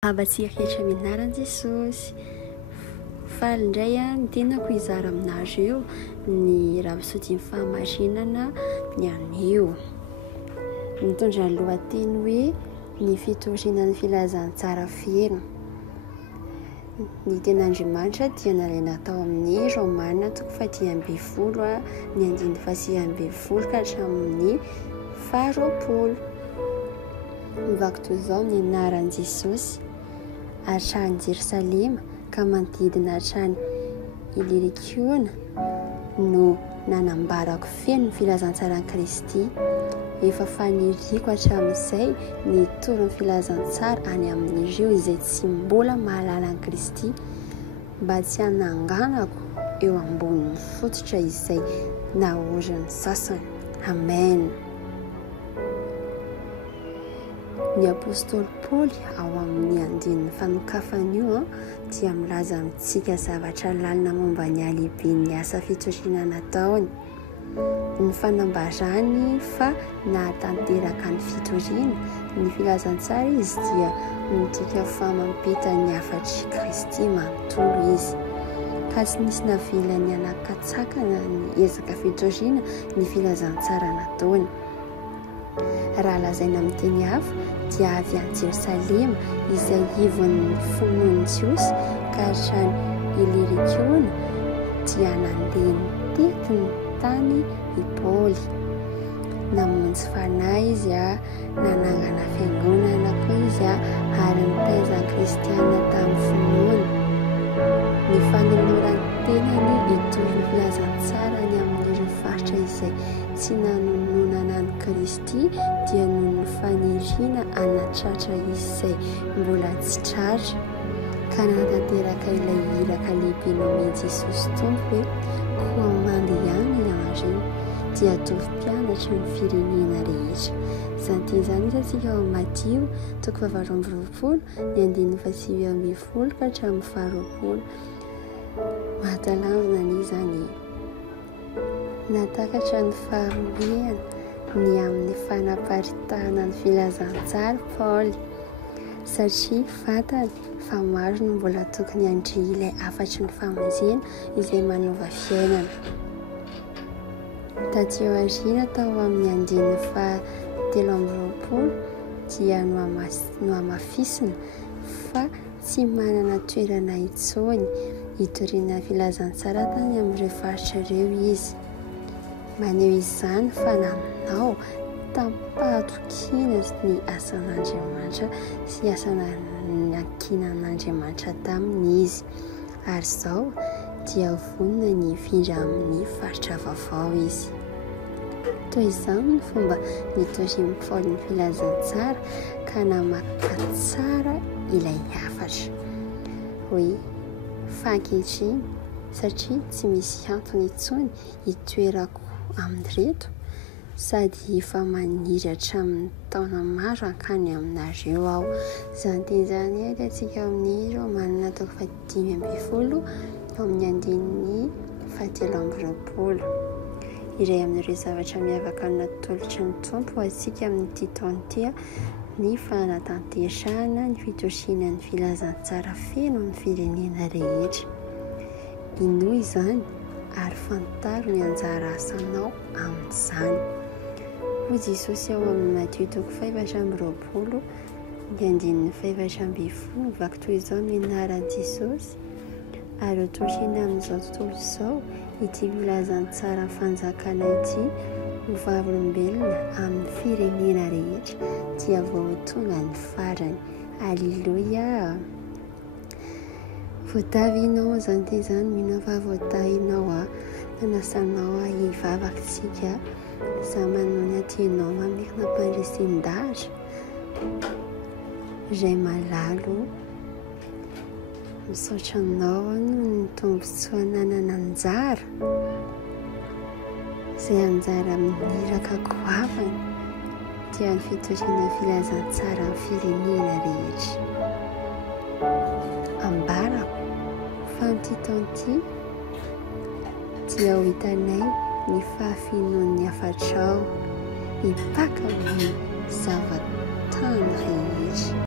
Abatsika rehetra minaran Jesosy. Faly indray ny tenako hizara aminareo ny rahampitso fahamarinana ny anio. Mitondra ny lohateny hoe ny fitoriana ny filazantsara fiaina. Ny ten'Andriamanitra dia nalaina tao amin'ny Romana 10:20 ny 9:20 ka hatramin'ny 20. Mivaky toy izao ny anaran'i Jesosy. Hatrany Jerosalema ka manodidina hatrany Ilirikiona no nanambarako feno ny filazantsara Kristy. Efa faniriko hatramin'izay ny toron'ny filazantsara any amin'ireo izay tsy mbola mahalala an'i Kristy, mba tsy hananganako eo ambonin'ny fototra izay nahorin'ny sasany. Amen. Ny apôstôly Paoly ao amin'ny andinin'ny fanokafany io dia milaza amintsika zavatra lalina momba ny halehiben'ny asa fitoriana nataony. Ny fanambarany fa nahatanteraka ny fitoriana, ny filazantsara izy dia midika fa mampita ny hafatry Kristy manontolo izy. Ka tsy nisy navelany hanakatsakana ny ezaka fitoriana ny filazantsara nataony. Raha lazaina amin'ny teny hafa dia avy any Jerosalema izay ivon'ny finoan'i Jiosy ka hatrany Ilirikiona dia nandeha nitety ny tany i Paoly. Namonjy fanahy izy nanangana fiangonana koa izy ary nitaiza kristiana tamin'ny finoana. Ny fanolorany tenany itory filazantsara ny amin'ireo faritra izay tsy nanononana ny Kristy dia noho ny faniriana anatratra izay mbola tsy tratra. Ka nanatanteraka ilay iraka lehibe nomeny Jesosy Tompo hoe koa mandeha ianareo dia atovy mpianatra ny firenena rehetra. Izany isika ao Matio 7:20 ny 9:20 ka hatramin'ny 20. Mahatalanjona n'izany natakatra ny faharomeana ny amin'ny fanaparitahana ny filazantsara Paoly, satria fantany fa maro no mbola tokony handry ilay afatry ny famonjena izay manova fiainana. Taty aoriana tao amin'ny andininy 13 dia no hamafisina fa tsy manana toerana intsony hitoriana filazantsara tany amin'ireo faritra ireo izy. Maneho izany fa nanao tampahatokiana ny asan'Andriamanitra sy asana ny ankinan'Andriamanitra taminy izy. Ary izao dia vonona ny hifindra amin'ny faritra vaovao izy. Toy izao ny fomba nitorian'i Paoly ny filazantsara ka namaka tsara ilay hafatra. Hoe fankehitriny satria tsy misy antony intsony hitoerako amin'ireto sady efa maniry hatramin'ny taona maro hankany aminareo aho. Izany teny izany atsika amin'ny Romana 5:20 ao amin'ny andininy 7:20. Iray amin'ireo zavatra miavaka natolotra ny Tompo atsika amin'ity taona ity ny fanatanterahana ny fitoriana ny filazantsara feno ny firenena rehetra. Inoa izany ary fantaro ny anjara asanao amin'izany. Hoy Jesosy ao amin'ny Matio 5:20 ny andininy 5:20 mivaky toy izao ny anaran'i Jesosy. Ary hotoriana amin'izao tontolo izao ity filazantsara fanjakana ity ho vavolombelona amin'ny firenena rehetra dia vao tonga ny farany. Alleluia. Voatavinao izany teny izany mino fa voatahinao nanasanao hivavakitsika za manona tianao mamekina mpandresin-dahatra izay malalo misaotra anao no ny tombotsoa nanana anjara izay anjara miniraka goavany dia ny fitoriana filazantsara amin'ny firenena rehetra. Ambarako fa n'ity taona ity dia ho hitanay ny fahafinoan'ny hafatrao hipaka amin'ny zavatany rehetra.